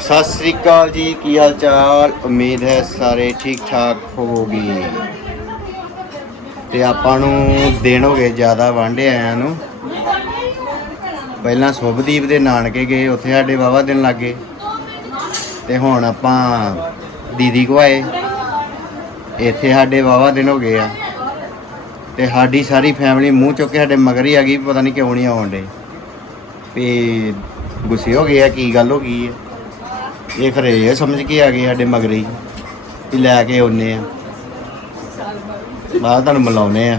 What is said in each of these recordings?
ਸਤਿ ਸ੍ਰੀ ਅਕਾਲ ਜੀ, ਕੀ ਹਾਲ ਚਾਲ ਉਮੀਦ ਹੈ ਸਾਰੇ ਠੀਕ ਠਾਕ ਹੋਵੋਗੇ। ਤੇ ਆਪਾਂ ਨੂੰ ਦਿਨ ਹੋ ਗਏ, ਜ਼ਿਆਦਾ ਵਾਂਢੇ ਆਇਆਂ ਨੂੰ। ਪਹਿਲਾਂ ਸੁਭਦੀਪ ਦੇ ਨਾਨਕੇ ਗਏ, ਉੱਥੇ ਸਾਡੇ ਵਾਵਾ ਦਿਨ ਲੱਗੇ। ਤੇ ਹੁਣ ਆਪਾਂ ਦੀਦੀ ਕੋ ਆਏ। ਇੱਥੇ ਸਾਡੇ ਵਾਵਾ ਦਿਨ ਹੋ ਗਏ ਆ। ਤੇ ਸਾਡੀ ਸਾਰੀ ਫੈਮਿਲੀ ਮੂੰਹ ਚੁੱਕ ਕੇ ਸਾਡੇ ਮਗਰ ਹੀ ਆ ਗਈ, ਪਤਾ ਨਹੀਂ ਕਿਉਂ ਨਹੀਂ ਆਉਣ ਡੇ ਵੀ ਗੁੱਸੇ ਹੋ ਗਏ ਆ, ਕੀ ਗੱਲ ਹੋ ਗਈ ਹੈ ਇਹ ਫਿਰ ਇਹ ਸਮਝ ਕੇ ਆ ਗਏ ਸਾਡੇ ਮਗਰੇ ਹੀ ਵੀ ਲੈ ਕੇ ਆਉਨੇ ਆ। ਬਾਅਦ ਤੁਹਾਨੂੰ ਮਿਲਾਉਨੇ ਆ,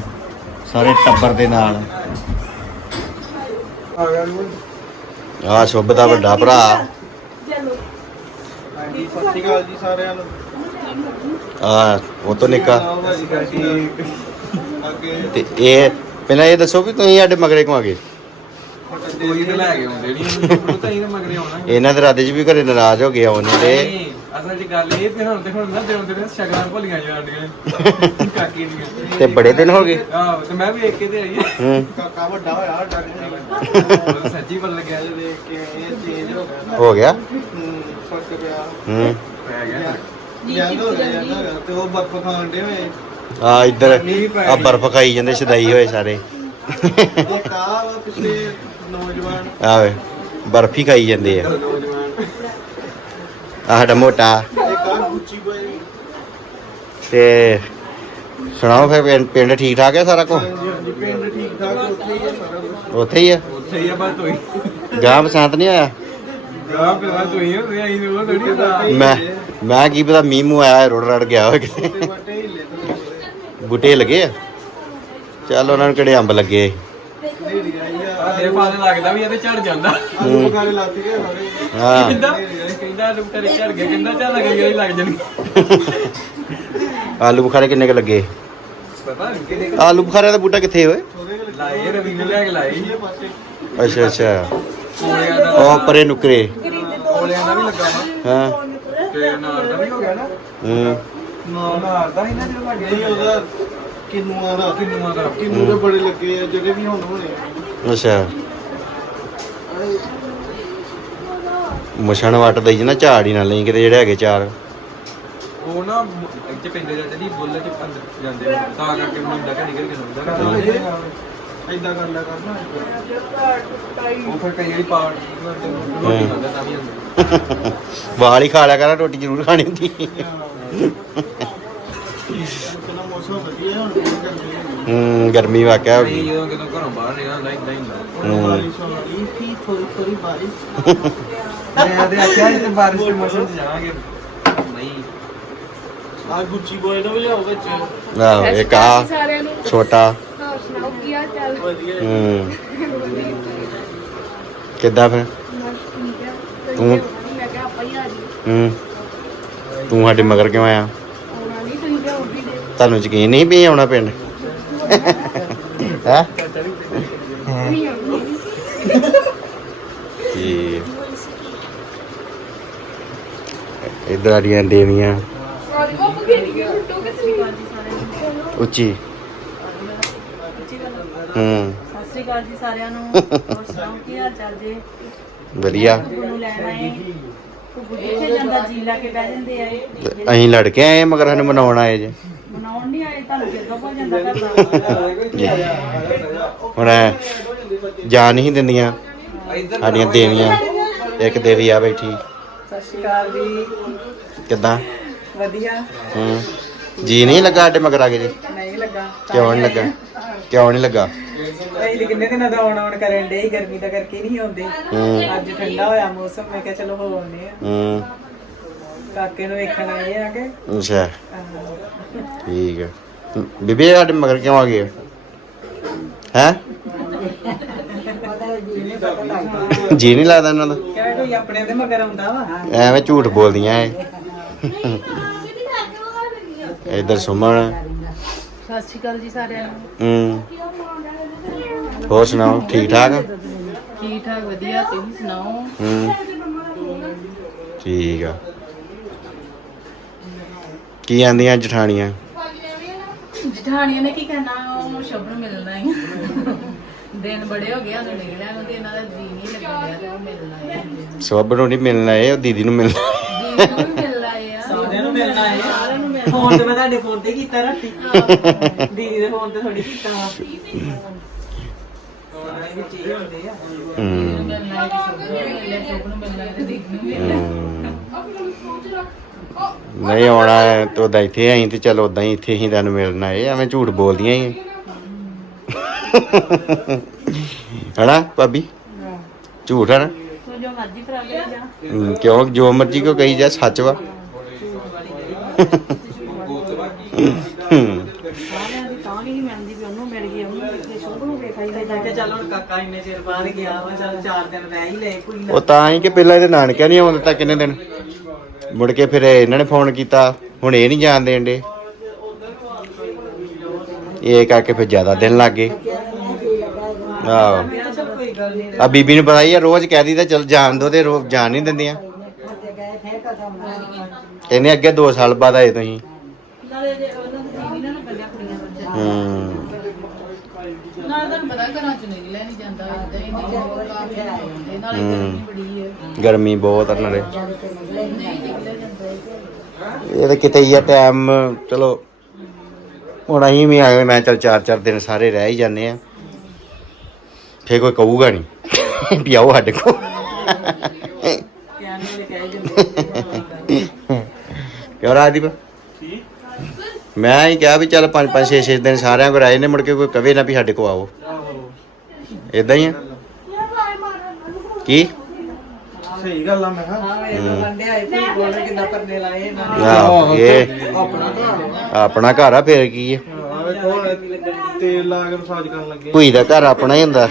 ਸਾਰੇ ਟੱਬਰ ਦੇ ਨਾਲ। ਆ ਸ਼ੁਭ ਦਾ ਵੱਡਾ ਭਰਾ। ਹਾਂਜੀ ਸਤਿ ਸ਼੍ਰੀ ਅਕਾਲ ਜੀ ਸਾਰਿਆਂ ਨੂੰ ਆ ਉਹ ਤੋਂ ਨਿੱਕਾ। ਤੇ ਇਹ, ਪਹਿਲਾਂ ਇਹ ਦੱਸੋ ਵੀ ਤੁਸੀਂ ਸਾਡੇ ਮਗਰੇ ਕਿਉਂ ਆ ਗਏ? ਕੋਈ ਤੇ ਲੈ ਕੇ ਆਉਂਦੇ ਨਹੀਂ ਉਹਨੂੰ ਤਾਂ ਇਹਨੇ ਮਗਰੇ ਆਉਣਾ ਇਹਨਾਂ ਦੇ ਰਾਦੇ 'ਚ ਵੀ ਘਰੇ ਨਾਰਾਜ਼ ਹੋ ਗਿਆ ਉਹਨੇ ਤੇ। ਨਹੀਂ, ਅਸਲ 'ਚ ਗੱਲ ਇਹ ਤੇ ਹੁਣ ਤੇ ਹੁਣ ਨਾ ਦਿਨ ਦਿਨ ਸ਼ਗਨਾਂ ਭੁੱਲੀਆਂ ਜਾਂਦੀਆਂ ਕਾਕੀ ਦੀਆਂ। ਤੇ ਬੜੇ ਦਿਨ ਹੋ ਗਏ? ਆਹ ਤੇ ਮੈਂ ਵੀ ਵੇਖ ਕੇ ਤੇ ਆਈ। ਹੂੰ। ਕਾਕਾ ਵੱਡਾ ਹੋਇਆ ਡਰ ਸੱਚੀ ਪਤਾ ਲੱਗਿਆ ਜੇ ਦੇਖ ਕੇ ਇਹ ਚੇਂਜ ਹੋ ਗਿਆ। ਹੋ ਗਿਆ? ਹੂੰ ਫ਼ਰਕ ਪਿਆ ਹੂੰ। ਪੈ ਗਿਆ। ਯਾਦ ਹੋ ਗਿਆ ਯਾਦ ਹੋ ਗਿਆ। ਤੇ ਉਹ ਬਰਫ ਖਾਣ ਦੇ ਹੋਏ। ਆ ਇੱਧਰ ਆ ਬਰਫ਼ ਖਾਈ ਜਾਂਦੇ ਛਦਾਈ ਹੋਏ ਸਾਰੇ। ਆ ਵਾ ਪਿਛਲੇ ਨੌਜਵਾਨ। ਆਵੇ ਬਰਫੀ ਖਾਈ ਜਾਂਦੇ ਆ। ਨੌਜਵਾਨ। ਆ ਸਾਡਾ ਮੋਟਾ। ਗੁੱਚੀ ਤੇ ਸੁਣਾਓ ਫਿਰ ਪਿੰਡ- ਪਿੰਡ ਠੀਕ ਠਾਕ ਹੈ ਸਾਰਾ ਕੁਝ ਹਾਂਜੀ ਹਾਂਜੀ ਪਿੰਡ ਠੀਕ ਠਾਕ ਉੱਥੇ ਹੀ ਹੈ ਸਾਰਾ ਉੱਥੇ ਹੀ ਆ? ਉੱਥੇ ਹੀ ਆ ਬਸ ਤੋਈ ਗਾਂ ਬਸੰਤ ਨਹੀਂ ਆਇਆ? ਗਾ ਪਹਿਲਾਂ ਤੋਈ ਹੁੰਦੀ ਆਈ ਨੂੰ ਉਹ ਥੋੜੀ ਦਾ ਮੈਂ ਮੈਂ ਕੀ ਪਤਾ ਮੀਂਹ ਮੂੰਹ ਆਇਆ ਰੋੜ ਰੜ ਗਿਆ ਹੋਵੇ ਕਿਤੇ। ਤੇ ਵੱਟੇ ਹਿੱਲੇ ਤੇ ਬੂਟੇ ਲੱਗੇ ਆ? ਚੱਲ ਉਹਨਾਂ ਨੂੰ ਕਿਹੜੇ ਅੰਬ ਲੱਗੇ? ਆ ਦੇ ਫਲ ਲੱਗਦਾ ਵੀ ਇਹਦੇ ਝੜ ਜਾਂਦਾ। ਆਲੂ ਬੁਖਾਰੇ ਲੱਗ ਗਏ ਸਾਰੇ। ਹਾਂ। ਕਹਿੰਦਾ ਕਹਿੰਦਾ ਆਲੂ ਬੁਖਾਰੇ ਝੜ ਗਏ ਕਹਿੰਦਾ ਚੱਲ ਲੱਗ ਗਈ ਲੱਗ ਜਾਣੀ। ਆਲੂ ਬੁਖਾਰੇ ਕਿੰਨੇ ਕ ਲੱਗੇ? ਪਤਾ ਨਹੀਂ ਆਲੂ ਬੁਖਾਰੇ ਦਾ ਬੂਟਾ ਕਿੱਥੇ ਹੋਏ ਲਾਏ ਰਵੀ ਨੇ ਲੈ ਕੇ ਲਾਏ। ਅੱਛਾ ਅੱਛਾ। ਕੋਲਿਆਂ ਦਾ ਉਹ ਪਰੇ ਨੁਕਰੇ। ਕੋਲਿਆਂ ਦਾ ਵੀ ਲੱਗਾ ਹਾਂ। ਤੇ ਨਾਰ ਦਾ ਵੀ ਹੋ ਗਿਆ ਨਾ। ਹੂੰ। ਨਾ ਨਾਰ ਦਾ ਇਹਨਾਂ ਦੇ ਲੱਗੇ ਉਹਦਾ ਕਿੰਨੂਆਂ ਦਾ। ਕਿੰਨੂਆਂ ਦਾ। ਕਿੰਨੂ ਦੇ ਬੜੇ ਲੱਗੇ ਆ ਜਿਹੜੇ ਵੀ ਹੁਣ ਹੋਣੇ ਆ। ਅੱਛਾ। ਮੁਛਣ ਵੱਟ ਦਈ ਨਾ ਝਾੜ ਹੀ ਨਾ ਲਈ ਕਿਤੇ ਜਿਹੜੇ ਹੈਗੇ ਚਾਰ। ਉਹ ਨਾ ਮ- ਇੱਥੇ ਪੈਂਦੇ ਜਾਂਦੇ ਦੀ ਬੁੱਲ ਚ ਅੰਦਰ ਜਾਂਦੇ ਨੇ। ਤਾਂ ਕਰਕੇ ਮੈਨੂੰ ਹੁੰਦਾ ਕਿ ਨਿਕਲ ਕੇ ਹੁੰਦਾ ਇਦਾਂ ਕਰ ਲਿਆ ਕਰਨਾ ਉਹ ਫਿਰ ਕਈ ਵਾਰੀ ਪਾੜ ਰੋਟੀ ਖਾਂਦਾ ਤਾਂ ਵੀ ਹੁੰਦਾ। ਵਾਲ ਹੀ ਖਾ ਲਿਆ ਕਰਾਂ ਰੋਟੀ ਜ਼ਰੂਰ ਖਾਣੀ ਹੁੰਦੀ। ਕਿੰਨਾ ਮੌਸਮ ਵਧੀਆ ਹੁਣ ਬਹੁਤ ਗਰਮੀ ਹੈ ਗਰਮੀ ਵਾਕਿਆ ਹੋ ਨਹੀਂ ਗਈ ਜਦੋਂ ਕਿਤੋਂ ਘਰੋਂ ਬਾਹਰ ਨਿਕਲਦਾ ਹੁੰਦਾ ਇਦਾਂ ਹੀ ਹੁੰਦਾ ਹੂੰ। ਬਾਰਿਸ਼ ਹੋ ਰਹੀ ਸੀ ਥੋੜੀ ਥੋੜੀ ਬਾਰਿਸ਼ ਮੈਂ ਤੇ ਆਖਿਆ ਇਹ ਬਾਰਿਸ਼ ਦੇ ਮੌਸਮ 'ਚ ਜਾਵਾਂਗੇ। ਨਹੀਂ। ਆ ਗੁੱਚੀ ਬੋਏ ਦਾ ਵੀ ਲਿਆਓ ਵਿੱਚ। ਆਹੋ ਇੱਕ ਆ ਛੋਟਾ। ਹੋਰ ਸੁਣਾਓ ਕੀ ਹਾਲ ਚਾਲ? ਵਧੀਆ। ਹੂੰ। ਕਿੱਦਾਂ ਫਿਰ? ਤੂੰ? ਮੈਂ ਕਿਹਾ ਆਪਾਂ ਹੀ ਆ ਜੀ ਹੂੰ। ਤੂੰ ਸਾਡੇ ਮਗਰ ਕਿਉਂ ਆਇਆ? ਨਹੀਂ ਤੁਹਾਨੂੰ ਯਕੀਨ ਨਹੀਂ ਵੀ ਆਉਣਾ ਪਿੰਡ? ਹੈ ਜੀ ਇਧਰ ਆ ਰਹੀਆਂ ਦੇਵੀਆਂ। ਉੱਚੀ। ਹੂੰ। ਸਤਿ ਸ਼੍ਰੀ ਅਕਾਲ ਜੀ ਸਾਰਿਆਂ ਨੂੰ ਹੋਰ ਸੁਣਾਓ ਕੀ ਹਾਲ ਚਾਲ ਜੀ ਵਧੀਆ। ਨੂੰ ਲੈਣ ਆਏ ਕੁੱਬੂ ਜਿੱਥੇ ਜਾਂਦਾ ਜੀ ਲਾ ਕੇ ਬਹਿ ਜਾਂਦੇ ਆ ਇਹ। ਤੇ ਅਸੀਂ ਲੜ ਕੇ ਆਏ ਮਗਰ ਸਾਨੂੰ ਮਨਾਉਣ ਆਏ ਜੇ। ਨਹੀਂ ਆਏ ਤੁਹਾਨੂੰ ਕਿੱਦਾਂ ਹੋ ਜਾਂਦਾ ਘਰ ਦਾ ਹੁਣ ਐ ਜਾਨ ਨਹੀਂ ਦਿੰਦੀਆਂ ਸਾਡੀਆਂ ਦੇਵੀਆਂ ਇੱਕ ਦੇਵੀ ਆ ਬੈਠੀ। ਸਤਿ ਸ਼੍ਰੀ ਅਕਾਲ ਜੀ। ਕਿੱਦਾਂ? ਵਧੀਆ। ਹੂੰ ਜੀ ਨਹੀਂ ਲੱਗਾ ਸਾਡੇ ਮਗਰ ਆ ਕੇ ਜੀ? ਨਹੀਂ ਲੱਗਾ ਕਿਉਂ ਨਹੀਂ ਲੱਗਾ? ਕਿਉਂ ਨਹੀਂ ਲੱਗਾ? ਅਸੀਂ ਤੇ ਕਿੰਨੇ ਦਿਨਾਂ ਦਾ ਆਉਣ ਆਉਣ ਕਰਨ ਡੇ ਗਰਮੀ ਦਾ ਕਰਕੇ ਨਹੀਂ ਆਉਂਦੇ। ਹੂੰ। ਅੱਜ ਠੰਡਾ ਹੋਇਆ ਮੌਸਮ ਮੈਂ ਕਿਹਾ ਚਲੋ ਹੋ ਆਉਂਦੇ ਆ। ਹੂੰ। ਕਾਕੇ ਨੂੰ ਵੇਖਣ ਆਏ ਆ ਕਿ। ਅੱਛਾ। ਠੀਕ ਹੈ ਬੀਬੀ ਸਾਡੇ ਮਗਰ ਕਿਉਂ ਆ ਗਏ? ਹੈ? ਜੀ ਨਹੀਂ ਲੱਗਦਾ ਇਹਨਾਂ ਦਾ। ਕਿਹਾ ਕੋਈ ਆਪਣੇ ਦੇ ਮਗਰ ਆਉਂਦਾ ਵਾ? ਐਵੇਂ ਝੂਠ ਬੋਲਦੀਆਂ ਏ ਇਧਰ ਸੁਮਨ। ਸਤਿ ਸ਼੍ਰੀ ਅਕਾਲ ਜੀ ਸਾਰਿਆਂ ਨੂੰ। ਹੂੰ। ਹੋਰ ਸੁਣਾਓ? ਠੀਕ ਠਾਕ? ਠੀਕ ਠਾਕ ਵਧੀਆ। ਤੁਸੀਂ ਸੁਣਾਓ? ਹੂੰ। ਠੀਕ ਆ। ਕੀ ਆਂਦੀਆਂ ਜਠਾਣੀਆਂ? ਜਠਾਣੀਆਂ ਨੇ ਕੀ ਕਹਿਣਾ? ਉਹ ਸ਼ਬਦ ਮਿਲਣਾ ਹੀ। ਦਿਨ ਬੜੇ ਹੋ ਗਏ ਹਨ ਨਿਕਲਿਆ ਨੂੰ ਤੇ ਇਹਨਾਂ ਦਾ ਜੀ ਨਹੀਂ ਲੱਗਣ ਡਿਆ ਤੇ ਉਹ ਮਿਲਣ ਆ। ਸਵੱਬ ਨੂੰ ਨਹੀਂ ਮਿਲਣਾ ਇਹ ਉਹ ਦੀਦੀ ਨੂੰ ਮਿਲਣਾ ਜੀ ਨੂੰ ਵੀ ਮਿਲਣ ਆਏ ਆ। ਸਾਰਿਆਂ ਨੂੰ ਮਿਲਣਾ ਹੈ ਸਾਰਿਆਂ ਨੂੰ ਮਿਲਣਾ ਫੋਨ ਤੇ ਮੈਂ ਤੁਹਾਡੇ ਫੋਨ ਤੇ ਕੀਤਾ ਰਾਤੀ ਦੀਦੀ ਦੇ ਫੋਨ ਤੇ ਥੋੜੀ ਕੀਤਾ ਵਾ। ਉਹਨਾਂ ਦੇ ਚੀਜ਼ ਹੁੰਦੇ ਆ। ਹੂੰ। ਤੇ ਤੇ ਨਹੀਂ ਆਉਣਾ ਹੈ ਤੇ ਉਦਾਂ ਇੱਥੇ ਆਈ ਤੇ ਚਲ ਉਦਾਂ ਹੀ ਇੱਥੇ ਹੀ ਤੈਨੂੰ ਮਿਲਣਾ ਏ ਐਵੇਂ ਝੂਠ ਬੋਲਦੀਆਂ ਹੀ ਹਣਾ ਭਾਬੀ? ਝੂਠ ਹੈ ਨਾ ਤੂੰ ਜੋ ਮਰਜ਼ੀ ਲੈ ਜਾ। ਹਮ, ਕਿਉਂ? ਜੋ ਮਰਜ਼ੀ ਕੋ ਕਹੀ ਜਾ ਸੱਚ ਵਾ। ਹਮ, ਸਾਰਿਆਂ ਦੀ ਤਾਂ ਨਹੀਂ ਮਿਲਦੀ ਵੀ ਉਹਨੂੰ ਮਿਲ ਗਈ ਉਹਨੂੰ ਮਿਲ ਗਈ ਸ਼ੁਭ ਨੂੰ ਵੇਖਾਈ ਮੈਂ ਕਿਹਾ ਚੱਲ ਹੁਣ ਕਾਕਾ ਇੰਨੇ ਚਿਰ ਬਾਅਦ ਗਿਆ ਵਾ ਚੱਲ ਚਾਰ ਦਿਨ ਰਹਿ ਹੀ। ਲਏ ਕੋਈ ਉਹ ਤਾਂ ਹੀ ਕਿ ਪਹਿਲਾਂ ਇਹਦੇ ਨਾਨਕਿਆਂ ਨਹੀਂ ਆਉਣ ਦਿੱਤਾ ਕਿੰਨੇ ਦਿਨ? ਮੁੜ ਕੇ ਫਿਰ ਇਹਨਾਂ ਨੇ ਫੋਨ ਕੀਤਾ। ਹੁਣ ਇਹ ਨਹੀਂ ਜਾਣ ਦੇਣ ਦੇ ਇਹ ਕਰਕੇ ਫਿਰ ਜ਼ਿਆਦਾ ਦਿਨ ਲੱਗ ਗਏ। ਆਹੋ। ਆ ਬੀਬੀ ਨੂੰ ਪਤਾ ਹੀ ਆ ਰੋਜ਼ ਕਹਿ ਦੀਦਾ ਚਲ ਜਾਣ ਦੋ ਤੇ ਰੋਜ਼ ਜਾਣ ਨਹੀਂ ਦਿੰਦੀਆਂ। ਕਹਿੰਦੇ ਅੱਗੇ 2 ਸਾਲ ਬਾਅਦ ਆਏ ਤੁਸੀਂ। ਹੂੰ। ਨਾਲੇ ਤੁਹਾਨੂੰ ਪਤਾ ਘਰਾਂ ਚ ਨਿਕਲਿਆ ਨਹੀਂ ਜਾਂਦਾ ਇਦਾਂ ਹੀ ਨਹੀਂ ਕਾਫੀ ਹੁੰਦੇ ਨਾਲੇ ਗਰਮੀ ਬੜੀ ਹੈ ਗਰਮੀ ਬਹੁਤ ਆ ਨਾਲੇ। ਨਹੀਂ ਨਿਕਲਿਆ ਜਾਂਦਾ ਹੈ ਇਹ ਤਾਂ ਕਿਤੇ ਹੀ ਆ ਟਾਈਮ ਚਲੋ। ਹੁਣ ਅਸੀਂ ਵੀ ਆਏ ਮੈਂ ਚਲ ਚਾਰ ਚਾਰ ਦਿਨ ਸਾਰੇ ਰਹਿ ਹੀ ਜਾਂਦੇ ਆ। ਫੇ ਕੋਈ ਕਹੂਗਾ ਨਹੀਂ ਵੀ ਆਓ ਸਾਡੇ ਕੋਲ। ਕਹਿਣ ਵਾਲੇ ਕਹਿ ਦਿੰਦੇ ਕਿਉਂ ਰਾਜਦੀਪ? ਮੈਂ ਹੀ ਕਿਹਾ ਵੀ ਚੱਲ ਪੰਜ ਪੰਜ ਛੇ ਛੇ ਦਿਨ ਸਾਰਿਆਂ ਕੋਲ ਆਏ ਨੇ ਮੁੜ ਕੇ ਕੋਈ ਕਵੇ ਨਾ ਵੀ ਸਾਡੇ ਕੋਲ ਆਓ। ਇਦਾਂ ਹੀ ਆ? ਕੀ? ਸਹੀ ਗੱਲ ਆ ਮੈਂ ਕਿਹਾ। ਹਾਂ ਵੇ ਬੰਦੇ ਆਏ ਕੋਈ ਬੋਲ ਕਿੰਨਾ ਪਰਨੇ ਲਾਏ ਇਹਨਾਂ ਨੇ। ਆਹ, ਇਹ ਆਪਣਾ ਘਰ ਆਪਣਾ ਘਰ ਆ ਫੇਰ ਕੀ ਆ? ਆ ਵੇਖੋ ਹੁਣ ਤੇਲ ਲਾ ਕੇ ਮਸਾਜ ਕਰਨ ਲੱਗੇ। ਭੂਈ ਦਾ ਘਰ ਆਪਣਾ ਹੀ ਹੁੰਦਾ।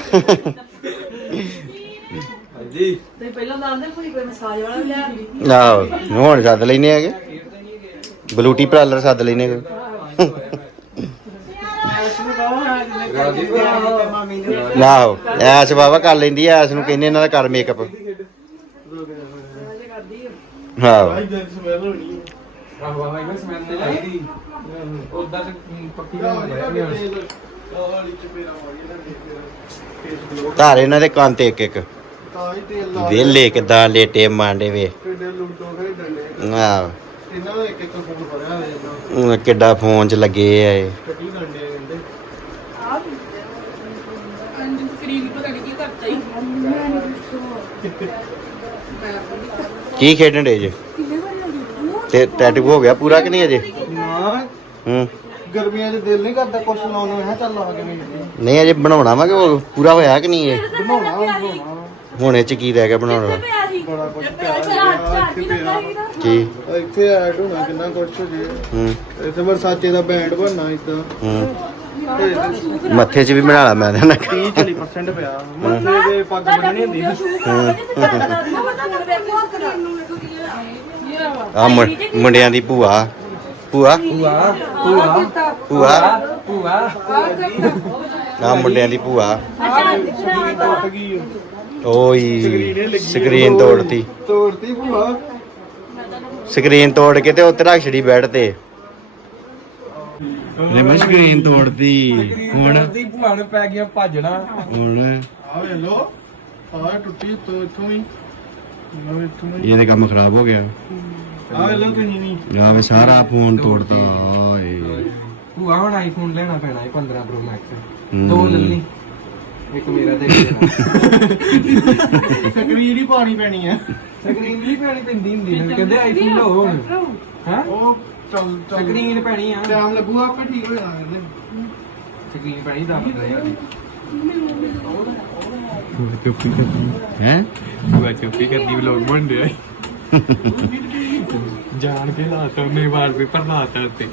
ਹਾਂਜੀ। ਤੇ ਪਹਿਲਾਂ ਦੱਸਦੇ ਕੋਈ ਕੋਈ ਮਸਾਜ ਵਾਲਾ ਵੀ ਲਿਆ ਆਂਦੀ? ਆਹੋ ਹੁਣ ਸੱਦ ਲੈਨੇ ਹੈਗੇ। ਬਲੂਟੀ ਪਾਰਲਰ ਸੱਦ ਲੈਨੇ ਕੋਈ। ਐਸ਼ ਆਹੋ, ਐਸ ਬਾਬਾ ਕਰ ਲੈਂਦੀ ਐ ਐਸ ਨੂੰ ਕਹਿੰਦੇ ਇਹਨਾਂ ਦਾ ਕਰ ਮੇਕਅਪ ਆਹੋ। ਧਾਰ ਇਹਨਾਂ ਦੇ ਕੰਨ ਤੇ ਇੱਕ ਇੱਕ। ਵੇਲੇ ਕਿਦਾਂ ਲੇਟੇ ਮਾਂਡੇ ਵੇ। ਕਿੱਡੇ ਇਹਨਾਂ ਦਾ ਇੱਕ ਇੱਕ ਫੋਨ ਭਰਿਆ ਹੋਇਆ ਜਾਂਦਾ ਹੁਣ ਕਿੱਡਾ ਫੋਨ 'ਚ ਲੱਗੇ ਆ ਇਹ। ਕੱਟੀ ਗੰਡੇ ਕਹਿੰਦੇ ਸਕਰੀਨ ਪਤਾ ਨਹੀਂ ਕੀ ਕਰਤਾ ਹੀ ਕੀ ਖੇਡਣ ਡੇ ਜੇ? ਤੇ ਟੈਟੂ ਹੋ ਗਿਆ ਪੂਰਾ ਕਿ ਨਹੀਂ ਅਜੇ? ਨਾ। ਹੂੰ। ਗਰਮੀਆਂ 'ਚ ਦਿਲ ਨਹੀਂ ਕਰਦਾ ਕੁਛ ਲਾਉਣ ਨੂੰ। ਹੈ ਚੱਲ ਲਾ ਕੇ ਨਹੀਂ ਨਹੀਂ ਅਜੇ ਬਣਾਉਣਾ ਵਾ ਕਿ ਉਹ ਪੂਰਾ ਹੋਇਆ ਕਿ ਨਹੀਂ ਇਹ? ਬਣਾਉਣਾ ਬਣਾਉਣਾ। ਹੁਣ ਇਹ 'ਚ ਕੀ ਰਹਿ ਗਿਆ ਬਣਾਉਣ ਵਾਲਾ ਬੜਾ ਕੁਛ ਪਿਆ ਇੱਥੇ ਪਿਆ ਕੀ? ਇੱਥੇ ਐਡ ਹੋਣਾ ਕਿੰਨਾ ਕੁਛ ਹੋ ਜੇ। ਹੂੰ। ਇੱਥੇ ਵਰਸਾਚੇ ਦਾ ਬੈਂਡ ਬਣਨਾ ਇਦਾਂ। ਹੂੰ। ਮੱਥੇ 'ਚ ਵੀ ਬਣਾ ਲਾ ਮੈਂ ਤਾਂ ਨਾ। 30 40% ਪਿਆ। ਮੱਥੇ ਦੇ ਪੱਗ ਬੰਨਣੀ ਹੁੰਦੀ ਆ ਮੁੰਡਿਆਂ ਦੀ ਭੂਆ। ਭੂਆ? ਭੂਆ? ਭੂਆ? ਭੂਆ? ਭੂਆ? ਆ ਮੁੰਡਿਆਂ ਦੀ ਭੂਆ। ਓਈ ਸਕਰੀਨ ਤੋੜਤੀ। ਤੋੜਤੀ ਭੂਆ। ਸਕਰੀਨ ਤੋੜ ਕੇ ਤੇ ਉੱਤੇ ਰੱਖ ਛੜੀ ਬੈੱਡ ਤੇ। ਨੇ ਮੈਂ ਸਕਰੀਨ ਤੋੜਤੀ ਹੁਣ? ਦੀ ਭੂਆ ਨੂੰ ਪੈ ਗਿਆ ਭੱਜਣਾ। ਹੁਣ? ਆ ਵੇ ਲੋ ਆ ਟੁੱਟੀ ਤੋਂ ਇੱਥੋਂ ਹੀ। ਵੇ ਇੱਥੋਂ ਹੀ। ਇਹਦੇ ਕੰਮ ਖਰਾਬ ਹੋ ਗਿਆ। ਆ ਵੇ ਲੋ ਤੁਸੀਂ ਨਹੀਂ ਆ ਵੇ ਸਾਰਾ ਫੋਨ ਤੋੜਤਾ। ਓਏ। ਭੂਆ ਹੁਣ ਆਈਫੋਨ ਲੈਣਾ ਪੈਣਾ ਹੈ 15 ਪ੍ਰੋ ਮੈਕਸ। ਦੋ ਲੈ ਲਈ ਇੱਕ ਮੇਰਾ ਤੇ ਇੱਕ ਸਕਰੀਨ ਹੀ ਪਾਣੀ ਪੈਣੀ ਹੈ ਸਕਰੀਨ ਵੀ ਪੈਣੀ ਪੈਂਦੀ ਹੁੰਦੀ ਹੈ ਕਹਿੰਦੇ ਆਈਫੋਨ ਲਓ ਹੁਣ। ਹਾਂ? ਉਹ ਚੱਲ ਸਕਰੀਨ ਪੈਣੀ ਆ। ਟਾਈਮ ਲੱਗੂਗਾ ਆਪੇ ਠੀਕ ਹੋ ਜਾਣਾ ਕਹਿੰਦੇ ਸਕਰੀਨ ਪੈਣੀ ਦਾ ਚੁੱਪੀ ਕਰਦੀ। ਹੈ? ਭੂਆ ਚੁੱਪੀ ਕਰਦੀ ਵਲੌਗ ਬਣ ਰਿਹਾ ਜਾਣ ਕੇ ਲਾਤਾ ਉਹਨੇ ਵਾਲਪੇਪਰ ਲਾਤਾ ਉੱਤੇ।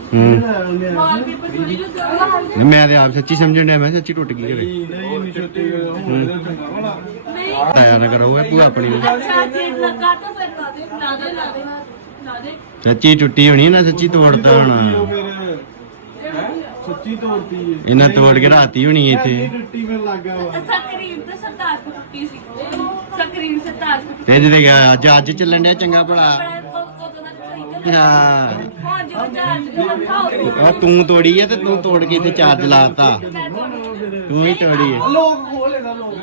ਮੈਂ ਤੇ ਆਪ ਸੱਚੀ ਸਮਝਣ ਡਿਆ ਮੈਂ ਸੱਚੀ ਟੁੱਟ ਗਈ ਘਰੇ ਨਹੀਂ ਆਇਆ ਨਾ ਕਰੋ ਇਹ ਭੂਆ ਆਪਣੀ। ਨੂੰ। ਅੱਛਾ ਜੀ ਲੱਗਾ ਤਾਂ ਫਿਰ ਲਾ ਦੇ ਲਾ ਦੇ ਲਾ ਦੇ ਲਾ ਦੇ। ਸੱਚੀ ਟੁੱਟੀ ਹੋਣੀ ਨਾ ਸੱਚੀ ਤੋੜਤਾ ਹੋਣਾ। ਸੱਚੀ ਤੋੜਤੀ ਹੈ ਇਹਨਾਂ ਤੋੜ ਕੇ ਰਾਤੀ ਹੋਣੀ ਇੱਥੇ। ਟੁੱਟੀ ਮੈਂ ਲੱਗਾ ਵਾ। ਸਕਰੀਨ ਤੇ ਸਰਦਾਰ ਕੋ ਟੁੱਟੀ ਸੀ। ਸਕਰੀਨ ਸਰਦਾਰ ਕੋ ਤੇ ਗਿਆ ਅੱਜ ਅੱਜ ਚੱਲਣ ਡਿਆ ਚੰਗਾ ਭਲਾ। ਹਾਂ। ਤੇ ਲੱਖਾ ਆ ਤੂੰ ਤੋੜੀ ਆ ਤੇ ਤੂੰ ਤੋੜ ਕੇ ਤੇ ਚਾਰਜ ਲਾਤਾ ਤੂੰ ਹੀ ਤੋੜੀ ਆ। ਲੋਕ ਖੋਲੇ ਦਾ ਲੋਕ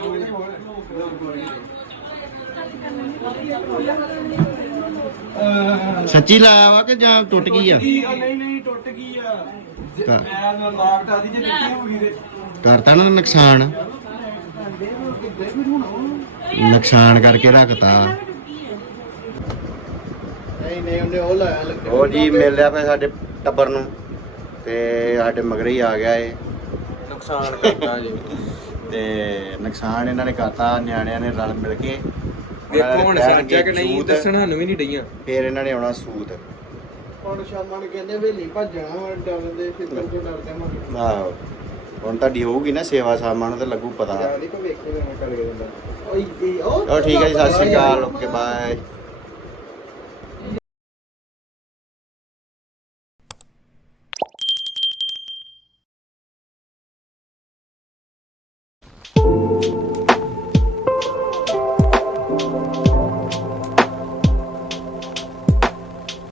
ਸੱਚੀ ਲਾਇਆ ਵਾ ਕਿ ਜਾਂ ਟੁੱਟ ਗਈ ਆ? ਨਹੀਂ ਨਹੀਂ ਟੁੱਟ ਗਈ ਆ। ਤਾਂ- ਮੈਂ ਨਾ ਲਾਗਟਾ ਦੀ ਜੇ ਟੁੱਟੀ ਹੋ ਗਈ ਤੇ। ਕਰਤਾ ਨਾ ਨੁਕਸਾਨ। ਨੁਕਸਾਨ ਕਰਕੇ ਰੱਖਤਾ। ਨਹੀਂ ਨਹੀਂ ਉਹਨੇ ਉਹ ਲਾਇਆ ਲੱਗਾ ਉਹ ਜੀ ਮਿਲ ਲਿਆ ਪਿਆ ਸਾਡੇ ਟੱਬਰ ਨੂੰ ਤੇ ਸਾਡੇ ਮਗਰੇ ਹੀ ਆ ਗਿਆ ਏ ਨੁਕਸਾਨ ਕਰਦਾ ਜੀ। ਤੇ ਨੁਕਸਾਨ ਇਹਨਾਂ ਨੇ ਕਰਤਾ ਨਿਆਣਿਆਂ ਨੇ ਰਲ ਮਿਲ ਕੇ। ਦੇਖੋ ਹੁਣ ਸੱਚ ਕਿ ਨਹੀਂ? ਸੂਤ, ਦੱਸਣ ਸਾਨੂੰ ਵੀ ਨਹੀਂ ਡਈਆਂ। ਫਿਰ ਇਹਨਾਂ ਨੇ ਆਉਣਾ ਸੂਤ। ਹੁਣ ਸ਼ਾਮਾਂ ਨੂੰ ਕਹਿੰਦੇ ਵੇਲੀ ਭੱਜਣਾ ਵਾ ਡਰਦੇ ਫਿਰ ਤੋਂ ਡਰਦੇ ਮਾਂ ਆਹੋ। ਹੁਣ ਤੁਹਾਡੀ ਹੋਊਗੀ ਨਾ ਸੇਵਾ ਸਾਮਾਂ ਨੂੰ ਤੇ ਲੱਗੂ ਪਤਾ। ਜਾਨੀ ਕੋ ਵੇਖੋ ਮੈਂ ਕਰ ਦਿੰਦਾ। ਓਏ ਉਹ ਚਲੋ ਠੀਕ ਹੈ ਜੀ ਸਤਿ ਸ਼੍ਰੀ ਅਕਾਲ ਓਕੇ ਬਾਏ।